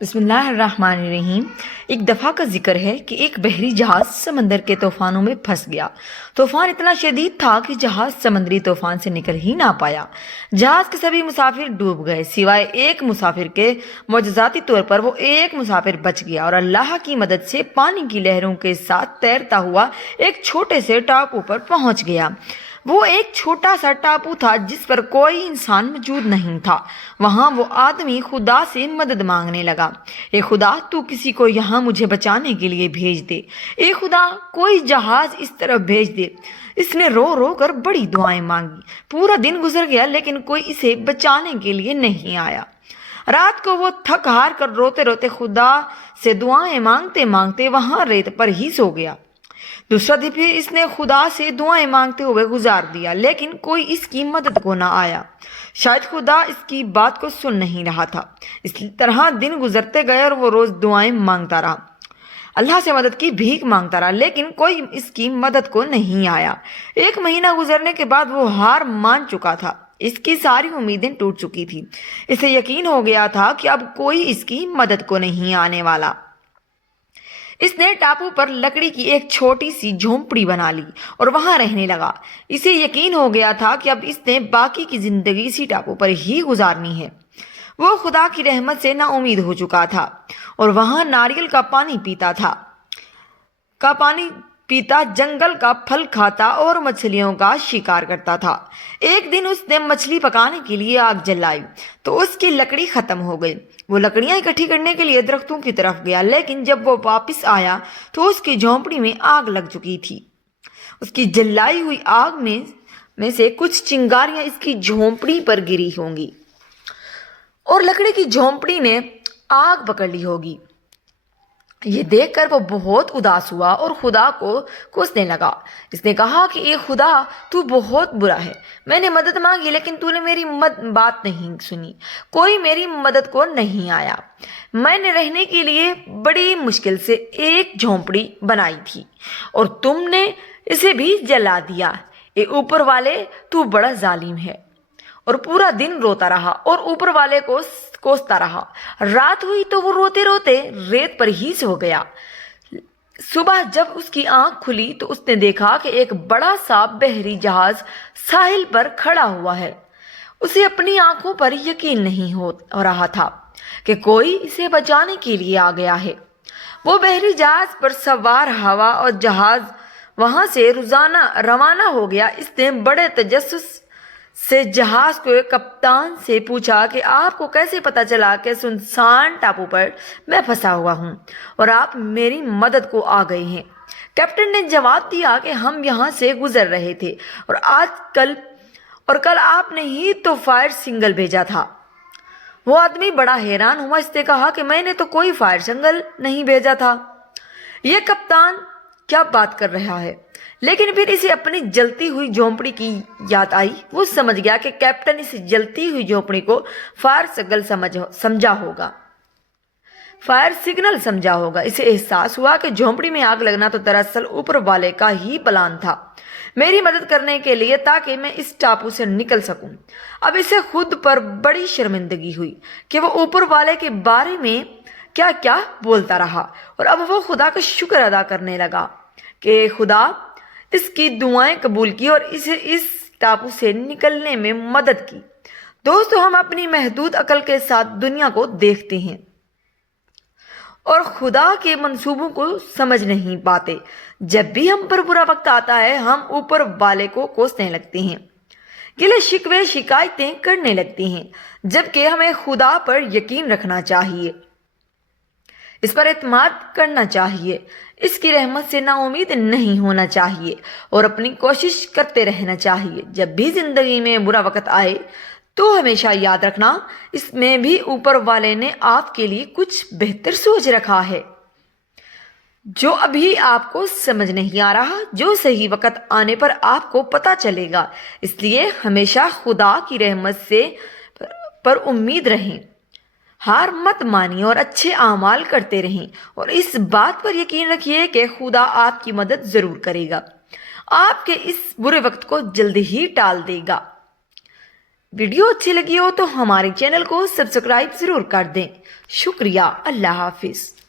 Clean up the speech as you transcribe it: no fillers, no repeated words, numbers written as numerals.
بسم اللہ الرحمن الرحیم۔ ایک دفعہ کا ذکر ہے کہ ایک بحری جہاز سمندر کے طوفانوں میں پھنس گیا۔ طوفان اتنا شدید تھا کہ جہاز سمندری طوفان سے نکل ہی نہ پایا۔ جہاز کے سبھی مسافر ڈوب گئے سوائے ایک مسافر کے۔ معجزاتی طور پر وہ ایک مسافر بچ گیا اور اللہ کی مدد سے پانی کی لہروں کے ساتھ تیرتا ہوا ایک چھوٹے سے ٹاپو پر پہنچ گیا۔ وہ ایک چھوٹا سا ٹاپو تھا جس پر کوئی انسان موجود نہیں تھا۔ وہاں وہ آدمی خدا سے مدد مانگنے لگا، اے خدا، تو کسی کو یہاں مجھے بچانے کے لیے بھیج دے۔ اے خدا، کوئی جہاز اس طرف بھیج دے۔ اس نے رو رو کر بڑی دعائیں مانگی۔ پورا دن گزر گیا لیکن کوئی اسے بچانے کے لیے نہیں آیا۔ رات کو وہ تھک ہار کر روتے روتے خدا سے دعائیں مانگتے مانگتے وہاں ریت پر ہی سو گیا۔ دوسرا دن پھر اس نے خدا سے دعائیں مانگتے ہوئے گزار دیا لیکن کوئی اس کی مدد کو نہ آیا۔ شاید خدا اس کی بات کو سن نہیں رہا تھا۔ اس طرح دن گزرتے گئے اور وہ روز دعائیں مانگتا رہا، اللہ سے مدد کی بھیک مانگتا رہا لیکن کوئی اس کی مدد کو نہیں آیا۔ ایک مہینہ گزرنے کے بعد وہ ہار مان چکا تھا۔ اس کی ساری امیدیں ٹوٹ چکی تھی۔ اسے یقین ہو گیا تھا کہ اب کوئی اس کی مدد کو نہیں آنے والا۔ اس نے ٹاپو پر لکڑی کی ایک چھوٹی سی جھونپڑی بنا لی اور وہاں رہنے لگا۔ اسے یقین ہو گیا تھا کہ اب اس نے باقی کی زندگی اسی ٹاپو پر ہی گزارنی ہے۔ وہ خدا کی رحمت سے نا امید ہو چکا تھا اور وہاں ناریل کا پانی پیتا، جنگل کا پھل کھاتا اور مچھلیوں کا شکار کرتا تھا۔ ایک دن اس نے مچھلی پکانے کے لیے آگ جلائی تو اس کی لکڑی ختم ہو گئی۔ وہ لکڑیاں اکٹھی کرنے کے لیے درختوں کی طرف گیا لیکن جب وہ واپس آیا تو اس کی جھونپڑی میں آگ لگ چکی تھی۔ اس کی جلائی ہوئی آگ میں سے کچھ چنگاریاں اس کی جھونپڑی پر گری ہوں گی اور لکڑی کی جھونپڑی نے آگ پکڑ لی ہوگی۔ یہ دیکھ کر وہ بہت اداس ہوا اور خدا کو کوسنے لگا۔ اس نے کہا کہ اے خدا، تو بہت برا ہے۔ میں نے مدد مانگی لیکن تو نے میری بات نہیں سنی۔ کوئی میری مدد کو نہیں آیا۔ میں نے رہنے کے لیے بڑی مشکل سے ایک جھونپڑی بنائی تھی اور تم نے اسے بھی جلا دیا۔ اے اوپر والے، تو بڑا ظالم ہے۔ اور پورا دن روتا رہا اور اوپر والے کو کوستا رہا۔ رات ہوئی تو وہ روتے روتے ریت پر ہی سو گیا۔ صبح جب اس کی آنکھ کھلی تو اس نے دیکھا کہ ایک بڑا سا بحری جہاز ساحل پر کھڑا ہوا ہے۔ اسے اپنی آنکھوں پر یقین نہیں ہو رہا تھا کہ کوئی اسے بچانے کے لیے آ گیا ہے۔ وہ بحری جہاز پر سوار ہوا اور جہاز وہاں سے روانہ ہو گیا۔ اس نے بڑے تجسس سے جہاز کو کپتان سے پوچھا کہ آپ کو کیسے پتا چلا کہ سنسان ٹاپو پر میں پھنسا ہوا ہوں اور آپ میری مدد کو آ گئے ہیں؟ کیپٹن نے جواب دیا کہ ہم یہاں سے گزر رہے تھے اور کل آپ نے ہی تو فائر سنگل بھیجا تھا۔ وہ آدمی بڑا حیران ہوا۔ اس نے کہا کہ میں نے تو کوئی فائر سنگل نہیں بھیجا تھا۔ یہ کپتان کیا بات کر رہا ہے؟ لیکن پھر اسے اپنی جلتی ہوئی جھونپڑی کی یاد آئی۔ وہ سمجھ گیا کہ کیپٹن اس جلتی ہوئی جھونپڑی کو فائر سنگل سمجھا ہوگا۔ اسے احساس ہوا کہ جھونپڑی میں آگ لگنا تو دراصل اوپر والے کا ہی پلان تھا، میری مدد کرنے کے لیے تاکہ میں اس ٹاپو سے نکل سکوں۔ اب اسے خود پر بڑی شرمندگی ہوئی کہ وہ اوپر والے کے بارے میں کیا کیا بولتا رہا اور اب وہ خدا کا شکر ادا کرنے لگا کہ خدا اس کی دعائیں قبول کی اور اسے اس ٹاپو سے نکلنے میں مدد کی۔ دوستو، ہم اپنی محدود عقل کے ساتھ دنیا کو دیکھتے ہیں اور خدا کے منصوبوں کو سمجھ نہیں پاتے۔ جب بھی ہم پر برا وقت آتا ہے ہم اوپر والے کو کوسنے لگتے ہیں، گلے شکوے شکایتیں کرنے لگتے ہیں، جبکہ ہمیں خدا پر یقین رکھنا چاہیے، اس پر اعتماد کرنا چاہیے، اس کی رحمت سے نا امید نہیں ہونا چاہیے اور اپنی کوشش کرتے رہنا چاہیے۔ جب بھی زندگی میں برا وقت آئے تو ہمیشہ یاد رکھنا، اس میں بھی اوپر والے نے آپ کے لیے کچھ بہتر سوچ رکھا ہے جو ابھی آپ کو سمجھ نہیں آ رہا، جو صحیح وقت آنے پر آپ کو پتہ چلے گا۔ اس لیے ہمیشہ خدا کی رحمت پر امید رہیں، ہار مت مانیے اور اچھے اعمال کرتے رہیں اور اس بات پر یقین رکھیے کہ خدا آپ کی مدد ضرور کرے گا، آپ کے اس برے وقت کو جلد ہی ٹال دے گا۔ ویڈیو اچھی لگی ہو تو ہمارے چینل کو سبسکرائب ضرور کر دیں. شکریہ. اللہ حافظ.